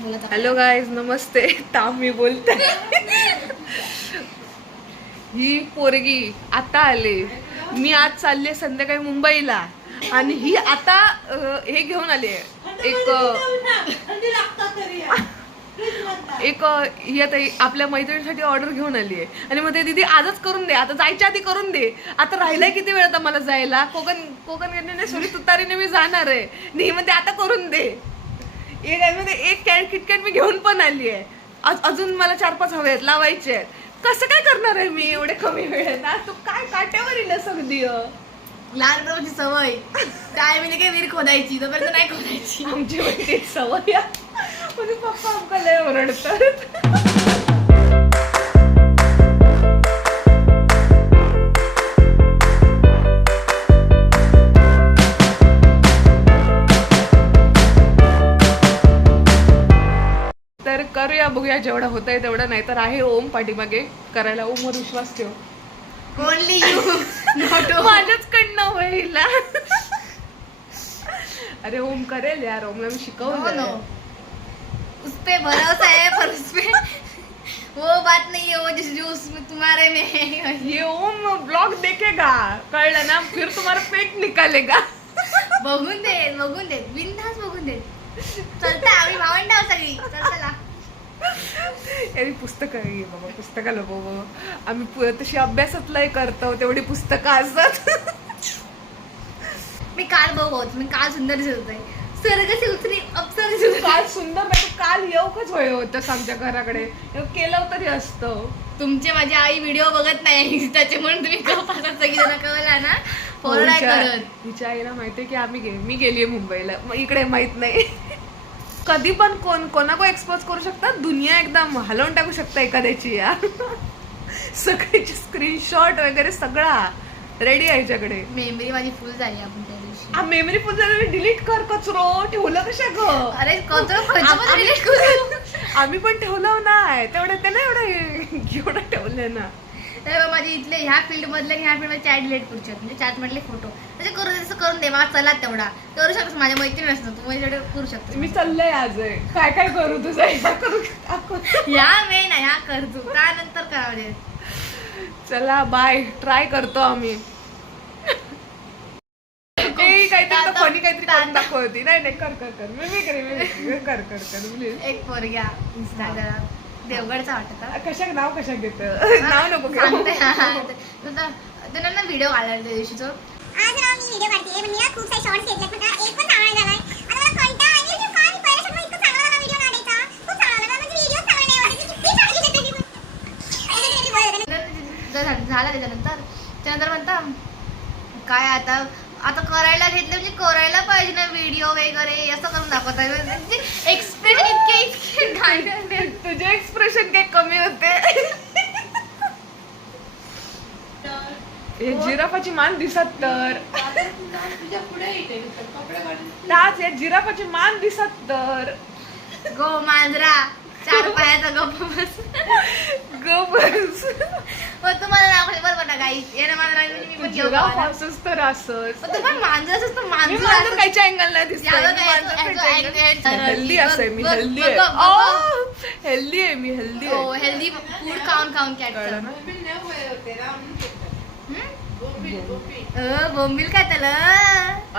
Hello guys, नमस्ते. तामी बोलते. ही पोरगी आता आले. मी आज चालले संध्याकाळी मुंबईला आणि ही आता हे घेऊन आली एक ही आता आपल्या मैत्रिणीसाठी ऑर्डर घेऊन आली आहे आणि मग ते दीदी आजच करून दे, आता जायच्या आधी करून दे. आता राहिलाय किती वेळ आता मला जायला. कोकण सॉरी तुतारीने मी जाणार आहे. नाही म्हणते आता करून दे. एक किटकॅट मी घेऊन पण आली आहे. अजून मला 4-5 हवे आहेत, लावायचे आहेत. कसं काय करणार आहे मी एवढे कमी वेळेत? तू काय काट्यावर येईल सगळी लहानपणाची सवय काय म्हणजे काय विहीर खोदायची, तोपर्यंत नाही खोदायची. आमची म्हणजे सवय. म्हणजे पप्पा आमका लय ओरडतात. तर करूया, बघूया जेवढा होतंय तेवढं. नाही तर आहे ओम पाठीमागे करायला. ओमवर विश्वास ठेव. ओनली यू नॉट माझ्याच कडनं होईल. अरे ओम करेल यार, ओमला मी शिकवलं. उस पे भरोसा है पर उस पे वो बात नहीं है, वो जो उसमें तुम्हारे में है. ये ओम ब्लॉग देखेगा, कळलं ना? फिर तुम्हारा पेट निकालेगा. बघून दे बिनधास्त बघून दे. चलता आम्ही भावंड आहोत सगळी. चला यारी पुस्तकं आहे बाबा, पुस्तकाला बाबा आम्ही तशी अभ्यासातलंही करतो, तेवढी पुस्तकं असतात. मी काल बघत मी काल सुंदर दिसत होते. स्वर्गाची उतरी अप्सरा दिसत होती. काल सुंदर नाही, काल येऊकच होय होतंस आमच्या घराकडे. केलं तरी असतं. तुमचे माझी आई व्हिडिओ बघत नाही त्याचे म्हणून तुम्ही गप्प असतात सगळी जण, कळला ना? फॉलो नाही करत. तिच्या आईला माहितीये की मी गेलीये मुंबईला, इकडे माहित नाही. कधी पण कोणाको एक्सपोज करू शकतात. दुनिया एकदम हलवून टाकू शकता एखाद्याची. यार सगळ्याची स्क्रीनशॉट वगैरे सगळा रेडी आहे याच्याकडे. मेमरी माझी फुल झाली. आपण त्या दिवशी मेमरी फुल झाली. डिलीट कर कचरो. ठेवलं कशा ग? अरे डिलीट करू. आम्ही पण ठेवलं नाही तेवढं, ते ना एवढं ठेवलं ना. तर माझी इथले ह्या फील्ड मधले ह्या फील्ड मध्ये चॅट डिलीट करू शकतो. म्हणजे चॅट मधले फोटो म्हणजे तसं करून दे. मला चला तेवढा करू शकतो. माझ्या मैत्रिणी असतो तू म्हणजे करू शकतो. मी चाललंय आज काय काय करू तुझं एकदा करू. ह्या मेन ह्या कर तू, त्यानंतर करावं. चला बाय. ट्राय करतो आम्ही. काहीतरी करून दाखवती. नाही कर कर प्लीज. एक पोरग्या इंस्टाग्राम देवगडचा वाटत. कशा नाव घेत? नाव नको त्यांना व्हिडिओ आला त्या दिवशीचा. आज ना मी व्हिडिओ काढते. पण मी खूप सारे शॉर्ट्स घेतले. पण एक पण चांगला झालाय. आता मला कंटाळा आला की काय पहिल्या शॉट मध्ये इतका चांगला झाला व्हिडिओ काढायचा. खूप चांगला झाला. म्हणजे व्हिडिओ चांगला नाही वाटत. किती चांगली घेतली झाला. त्यानंतर म्हणता काय आता करायला घेतलं म्हणजे करायला पाहिजे ना व्हिडिओ वगैरे असं करून दाखवता. म्हणजे एक्सप्रेशन इतके तुझे एक्सप्रेशन काही कमी होते. हे जिराफाची मान दिसत तर त्याच या जिराफाची मान दिसत तर गो मांजरा 4 पायाचा गप्प बस. तुम्हाला नाव बरोबर ना गाईस. ये ना मांजरा मी पण घेऊ तर असंच. तू पण मांजर असतो. मांजर कायच्या अँगलला दिसतंय? हेल्दी असते मी. हेल्दी आहे मी. हेल्दी फूड खाऊन कॅट बोंबील काय त्याला.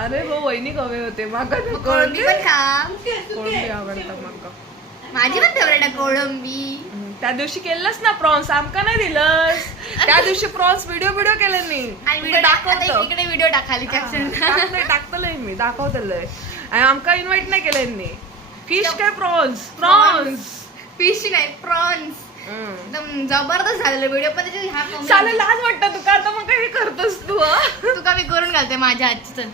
अरे हो वहिनी कवे होते माका. कोळंबी पण खा. कोळंबी आवडतं माका. माझी पण फेवरेट आहे कोळंबी. त्या दिवशी केलंस ना प्रॉन्स, आमका नाही दिलंस. त्या दिवशी प्रॉन्स व्हिडिओ केलं नाही. दाखवतो इकडे व्हिडिओ टाकाली टाकतलंय मी, दाखवतलंय. आणि आमका इन्व्हाइट नाही केलं. फिश काय प्रॉन्स फिश नाही प्रॉन्स. एकदम जबरदस्त झालेलं व्हिडिओ. पण चालेल. लाज वाटतं तुका आता. मग काय करतोस तू? तुका मी करून घालते माझ्या हातची.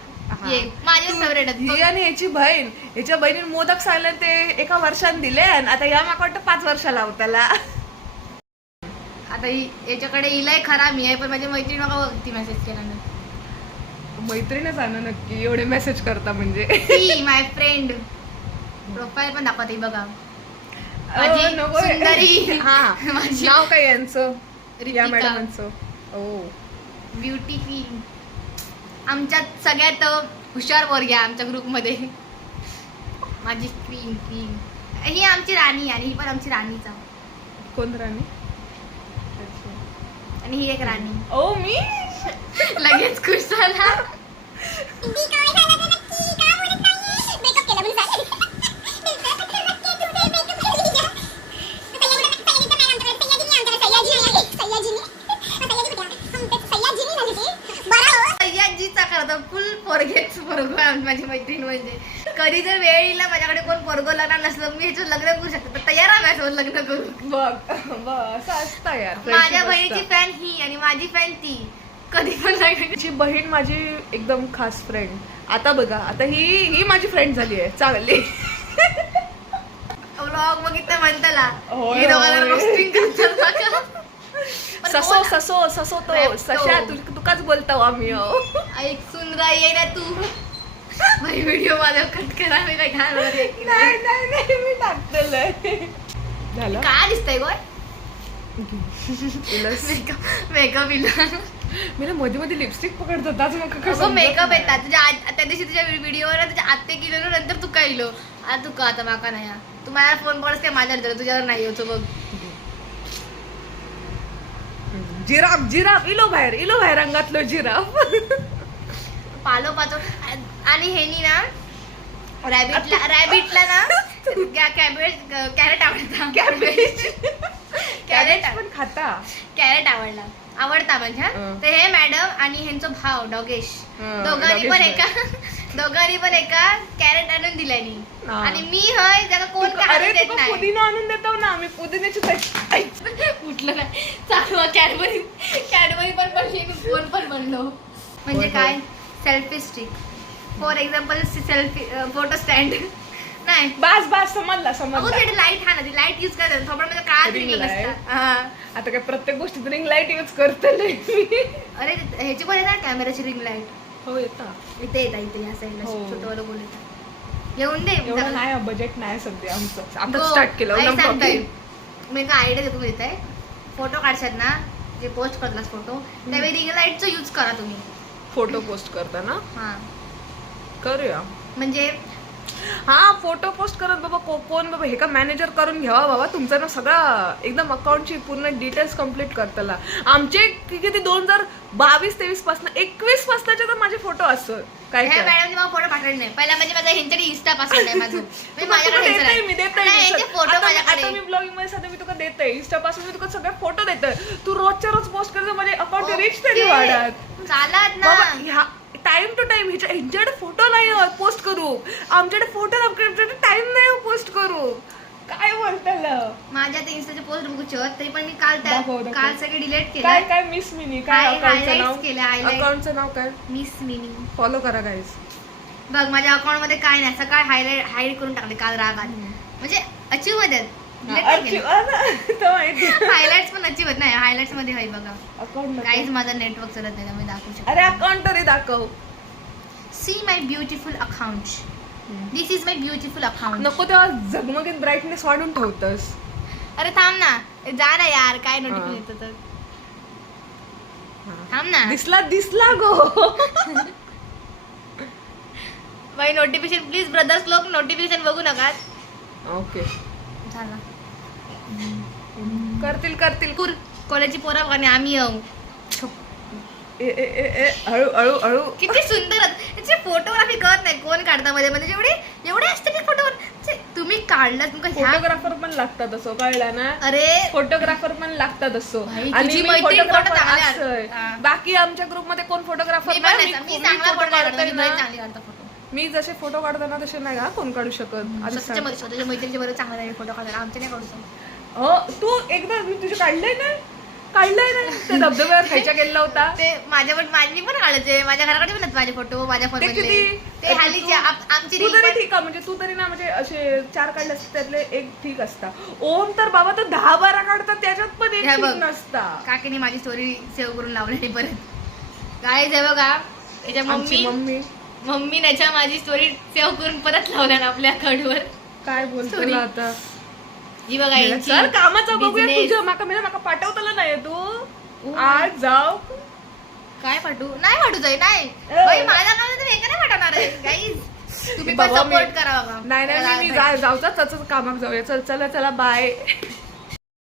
माझी फेवरेट आहे. आणि याची बहीण, याच्या बहिणीने मोदक सांगले ते 1 वर्षाने दिले. आता या माका वाटतं 5 वर्षाला होताला. आता याच्याकडे इलाय खरा मी आहे. पण माझी मैत्रीण मला बघती मेसेज केला ना. मैत्रीणच आहे ना नक्की. एवढे मेसेज करता म्हणजे. माय फ्रेंड प्रोफाईल पण दाखवते बघा. सुंदरी. माझी नाव काय यांचं? रितिका मॅडमांचं. Beauty queen. आमच्यात सगळ्यात हुशार पोरगी आमच्या ग्रुपमध्ये. माझी क्वीन ही आमची राणी आणि ही पण आमची राणीचा कोण राणी? आणि ही एक राणी. ओ मी लगेच खुश झाला. ती काय झालं गं नक्की? का बोलत नाहीये? मेकअप केला म्हणून सांग. सयाजीचा खरं फुल पोरगेच पोरगो आहे माझी मैत्रीण. म्हणजे कधी जर वेळ येईल ना माझ्याकडे कोण पोरगो लग्न नसलं मी ह्याचं लग्न करू शकते. तर तयार आहे माझ्यासोबत लग्न करू. बघ असं असतं यार. माझ्या बहिणीची फॅन ही आणि माझी फॅन ती. कधी पण नाही. तिची बहीण माझी एकदम खास फ्रेंड. आता बघा, आता ही माझी फ्रेंड झाली आहे चांगली. व्लॉग बघितलं म्हणताला होय, ही दोघांना होय. रोस्टिंग करतात बघा. पण ससो कोण- ससो ससो तो रॅप्टो. सशा तुकाच बोलतो आम्ही. ऐक सुन राही आहे ना तू. भाई व्हिडिओ माझा कट करा. मी काय घाण वगैरे केलं. नाही मी टाकतेलंय. झालं काय दिसतंय गोय तुला- मेकअप इला. मी ना मध्ये मध्ये लिपस्टिक पकडत होताच मग कसं अगं समजत मेकअप नाही. येतात तुझ्या त्या दिवशी तुझ्या व्हिडिओवर तुझ्या आत्ते गेलो नंतर तू काय इलो. आता तू का आता माका नाही तू मला फोन करस काय माझ्यावर तुझ्यावर नाही होतो बघ. जिराफ इलो बाहेर अंगातलो जिराफ. पालो पाचो. आणि हेनी ना रॅबिटला ना कॅरेट आवडता. कॅरेट पण खाता. कॅरेट आवडता म्हणजे हं. तर हे मॅडम आणि ह्यांचा भाव डॉगेश हं, दोघांनी डॉगेश पण एका कॅरेट आणून दिल्यानी. हा. आणि मी हय त्याला कोण काय अरे आणून देत तुका नाही. पुदिना आणून देतो ना आम्ही. पुदिन्याची कुठलं नाही चालू कॅडबरी पण पडली फोन पण बनलो. म्हणजे होय, काय selfie stick for example selfie photo stand नाही. बास समजला अगो तिथे लाईट हा ना ती लाईट युज करतात थोडं म्हणजे काय Ring रिंग light. असतात. आता काय प्रत्येक गोष्टीत रिंग लाईट यूज करतले. अरे ह्याची पण येतात कॅमेराची रिंग लाईट. हो येता. इथे येतात इथे ह्या साईडला हो. छोटं बोलत येऊन दे. एवढं नाही बजेट नाही सध्या आमचं. आता गो. स्टार्ट केलं आई ना सांगताय. vlogging. मी काय आयडिया देतो येत आहे. फोटो काढशात ना जे पोस्ट करतात फोटो त्यावेळी रिंग लाईटचा यूज करा तुम्ही. फोटो पोस्ट करताना हा करूया. म्हणजे हा फोटो पोस्ट करत बाबा कोण बाबा हे का मॅनेजर करून घ्यावा बाबा तुमचं ना सगळा एकदम अकाउंटची पूर्ण डिटेल्स कम्प्लीट करताला. आमचे किती 2022-23 पासून 21 पासूनचे तर माझे फोटो असत काय ह्या काय. मॅडमने मला फोटो पाठवले नाही. पहिला म्हणजे माझा ह्यांच्याकडे इंस्टा पासवर्ड आहे माझं. मी तुला माझ्याकडे देते Insta मी आहे. देते नाही, ह्यांचे फोटो आता माझ्याकडे. मी ब्लॉगिंग मध्ये सध्या मी तुला देते इंस्टा पासून मी तुला सगळे फोटो देते. तू रोजच्या रोज पोस्ट करतो म्हणजे अकाउंट रीच तरी ओके. वाढत चालत ना. बाबा. ह्या टाइम टू टाइम ह्यांच्याकडे फोटो नाही पोस्ट करू. आमच्याकडे फोटो टाइम नाही पोस्ट करू. काय बोलताल. माझ्या ते इंस्टाचे पोस्ट बघू शकत तरी पण मी काल दाखव. काल सगळे डिलीट काय केलं. काय मिस मिनी काय अकाउंटचं highlights केले, नाव highlights. अकाउंटचं नाव काय मिस मिनी. फॉलो करा गाईज. बघ माझ्या अकाउंट मध्ये काय नाही सकाळ हाईड करून टाकले काल रागात. म्हणजे अचीव मध्ये हायलाइट्स पण अचीव होत नाही. हायलाइट्स मध्ये आहे बघा. अकाउंट काहीच माझं नेटवर्क चालत नाही त्यामुळे दाखवू शकतो. अरे अकाउंट तरी दाखव. See my beautiful account. This is my beautiful account. नको तेव्हा झगमगीत ब्राईटनेस वाढून ठेवतस. अरे थांब ना जा ना यार काय नोटिफिकेशन येतं तर थांब ना. दिसला गो. बाई नोटिफिकेशन प्लीज ब्रदर्स लोक नोटिफिकेशन बघू नका. ओके झालं करतील कॉलेजची पोरं बघा आम्ही येऊ. हळू किती सुंदर त्याचे फोटोग्राफी करत नाही कोण काढता मध्ये म्हणजे एवढे असते ते फोटो. तुम्ही काढलात तुमका ह्या फोटोग्राफर पण लागतात असो कळला ना. अरे फोटोग्राफर पण लागतात असो. भाई, आणि तुझी मी मैत्रीण फोटोग्राफर फोटो चांगले असोय. हा. बाकी आमच्या ग्रुप मध्ये कोण फोटोग्राफर मी पण नाही, मी चांगला फोटो काढतो. काढतोय माझी ना. बहीण चांगली काढतो फोटो. मी जसे फोटो काढतो ना तसे नाही का कोण काढू शकत. आधी सांग. स्वतःच्या मैत्रिणीचे बरोबर चांगला नाही फोटो काढायला आमचे नाही काढू शकत. हो तू एकदा मी तुझे काढलंय ना ते धबधब्यावर खायच्या गेला होता. ते मी पण काढायचे माझ्या घराकडे पण आहेत माझे फोटो माझ्या फोन ते मध्ये. किती? ते हालीचे आमची तू reel तरी पण- ठीक आहे म्हणजे तू तरी ना म्हणजे असे 4 काढले असते त्यातले एक ठीक असता. ओम तर बाबा तो 10-12 काढतात त्याच्यात पण एक हे ठीक बघ. नसता. काकीने माझी स्टोरी सेव्ह करून लावलेली परत. काय आहे बघा त्याच्या आमची मम्मी मम्मी त्याच्या माझी स्टोरी सेव्ह करून परत लावल्या ना आपल्या अकाउंटवर. काय बोलतो Sorry. ना आता. ही बघा यांची सर कामाचं बघूया business. तुझं माका पाठवतलं नाही तू आज जाऊ काय पाठवू नाही पाठवू जाई नाही अ. बाई माझ्या अकाउंट तर एका नाही पाठवणार आहे गाईज. तुम्ही पण बाबा, मी- सपोर्ट करा बाबा. नाही मी जाऊचा तसंच कामाक जाऊया. चल चला बाय.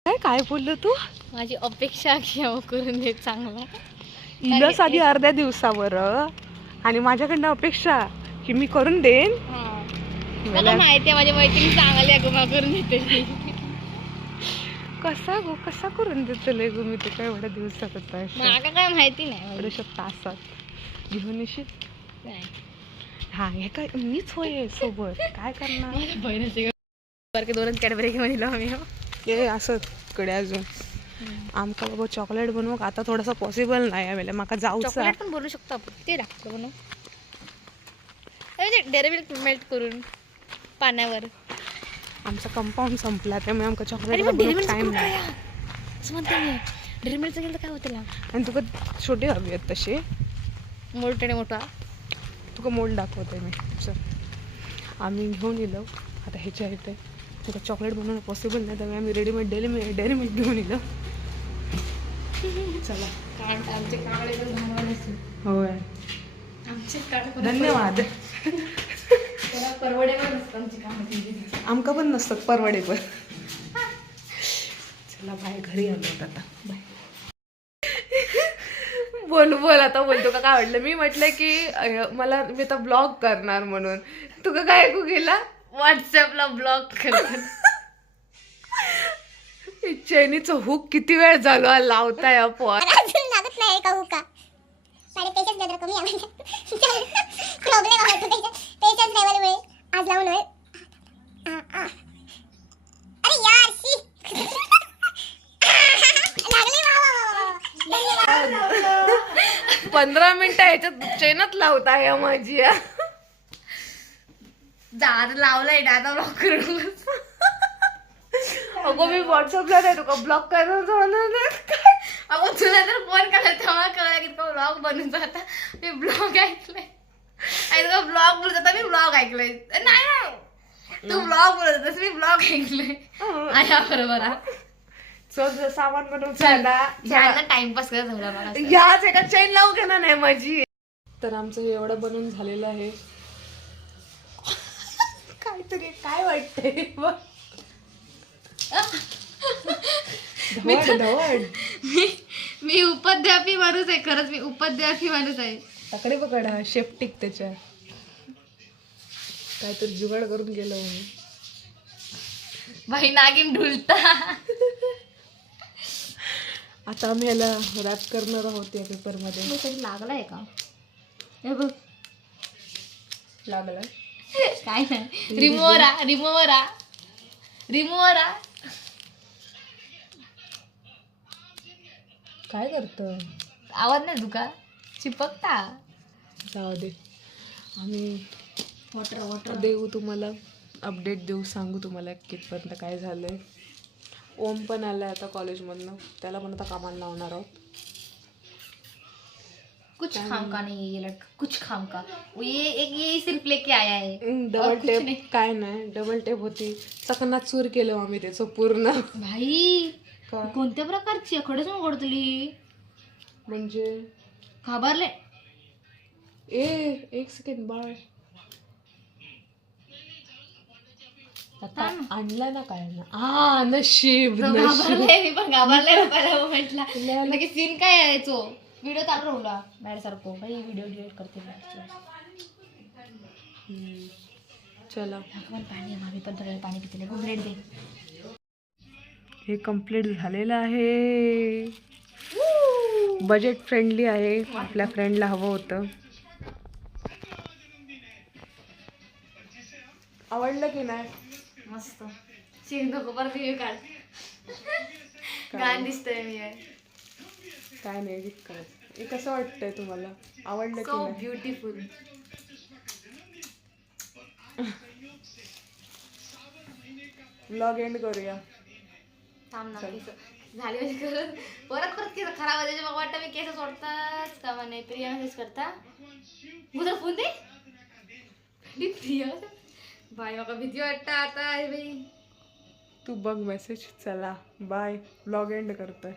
काय बोललो तू? माझी अपेक्षा घेऊ करून दे चांगला. इलस आधी अर्ध्या दिवसावर आणि माझ्याकडनं अपेक्षा की मी करून देईन. मला माहिती आहे माझी मैत्रीण चांगली आहे गुमा करून देते. कसा करून देतले गो मी तुका एवढ्या दिवसात आता मला काय माहिती नाही. एवढ्याशा तासात घेऊन येशील. नाही. हा हे काय मीच होय सोबत काय करणार. बहिणीचे बारके 2 कॅडबरी घेऊन येलो आम्ही. हे असं कडे अजून आमका बाबा चॉकलेट बनवू आता थोडासा पॉसिबल नाही आहे माका जाऊचा. चॉकलेट पण बोलू शकतो आपण. ते लागतं म्हणून डेअरी मिल्क मेल्ट करून पाण्यावर. आमचा कंपाऊंड संपला त्यामुळे आमका चॉकलेट टाइम नाही. असं म्हणते मी डेअरी मिल्कचं गेलं तर काय होतं आणि तुका छोटे हवी आहेत तसे मोठे मोठा. तुका मोल्ड दाखवते मी. चल आम्ही घेऊन येलो आता ह्याच्या इथे. तुका चॉकलेट बनवणं पॉसिबल नाही त्यामुळे आम्ही रेडीमेड डेअरी मिल्क घेऊन येलो. चला आमचे काकडे तर भांडवल होय आमचे काढ धन्यवाद. परवडे पण नसतं आमची कामं. आमका पण नसतात परवडे पण. चला बाय घरी आलो आता बाय. बोल आता बोलतो का काय वाटलं. मी म्हटलं की मी आता ब्लॉग करणार म्हणून तुका काय ऐकू गेला. व्हॉट्सअपला ब्लॉक करतात. चैनीचं हुक किती वेळ झालो लावताय आपण. अजून लागत नाही का हुका. माझे पेशन्स जरा कमी आहे. प्रॉब्लेम आहे पेशन्स लेवलमुळे आज लावून होय. अरे यार शी लागली. धन्यवाद. 15 मिनिटं ह्याच्यात चैनच लावताय माझी. लावलंय ना आता ब्लॉक करून. अगो मी व्हॉट्सअपला नाही तुका ब्लॉक करायला. अगो तुला तर फोन करायला तेव्हा कळलं की तो ब्लॉग बनून जाता. मी ब्लॉग ऐकलंय आणि तुला ब्लॉग बोलत होता मी ब्लॉग ऐकलंय. नाही तू ब्लॉग बोलत होतास मी ब्लॉग ऐकलंय. आया बरोबर सामान बनवून टाइमपास करत होता मला. याच एका चैन लावू घेणार नाही माझी. तर आमचं हे एवढं बनवून झालेलं आहे. काहीतरी काय वाटतंय धवड. मी उपद्व्यापी माणूस आहे. खरंच मी उपद्व्यापी माणूस आहे. तकडे पकडा शेपटिक त्याच्या काहीतरी जुगाड करून गेलो मी. बाई नागिन ढुलता. आता आम्ही याला रॅप करणार आहोत या पेपर मध्ये. कधी लागलाय का हे बघ लागला काय नाही. रिमोवरा काय करतं. आवाज नाही तुका चिपकता. जाऊ दे आम्ही वॉटर देऊ तुम्हाला अपडेट देऊ सांगू तुम्हाला कितपर्यंत काय झालंय. ओम पण आलाय आता कॉलेजमधनं त्याला पण आता कामाला लावणार आहोत. कुछ खाम का नहीं ये लड़का कुछ खाम का ये सिर्फ लेके आया है. डबल टेप काय नाही डबल टेप होती चकनाचूर केलं आम्ही त्याचं पूर्ण. भाई का? कोणत्या प्रकारची खडच ओढतली म्हणजे घाबरले. एक सेकंड बाळ आता आणला ना काय ना. नशीब घाबरले मी पण घाबरले पहिल्या मोमेंटला. म्हणजे सीन काय आहे तो व्हिडिओ चालू राहला मॅड सारखं. भाई व्हिडिओ डिलीट करते. चला पाणी आम्ही पण थोडं पाणी पिते. ब्लेड दे. हे कम्प्लीट झालेलं आहे. बजेट फ्रेंडली आहे. आपल्या फ्रेंडला हवं होतं. आवडलं की नाही. मस्त सीन नको परत व्हिडिओ काढ. गाण दिसतंय मी काय नाही हे कसं वाटतंय तुम्हाला. आवडलं की सो नाही. ब्युटिफुल. व्लॉग एंड करूया. थांब ना झाली म्हणजे करत परत केस खराब आहे. मग वाटतं मी केस सोडताच का म्हणे प्रिया मेसेज करता गुजर फोन दे. प्रिया बाय मला भीती वाटतं आता. बाई तू बघ मेसेज. चला बाय व्लॉग एंड करतोय.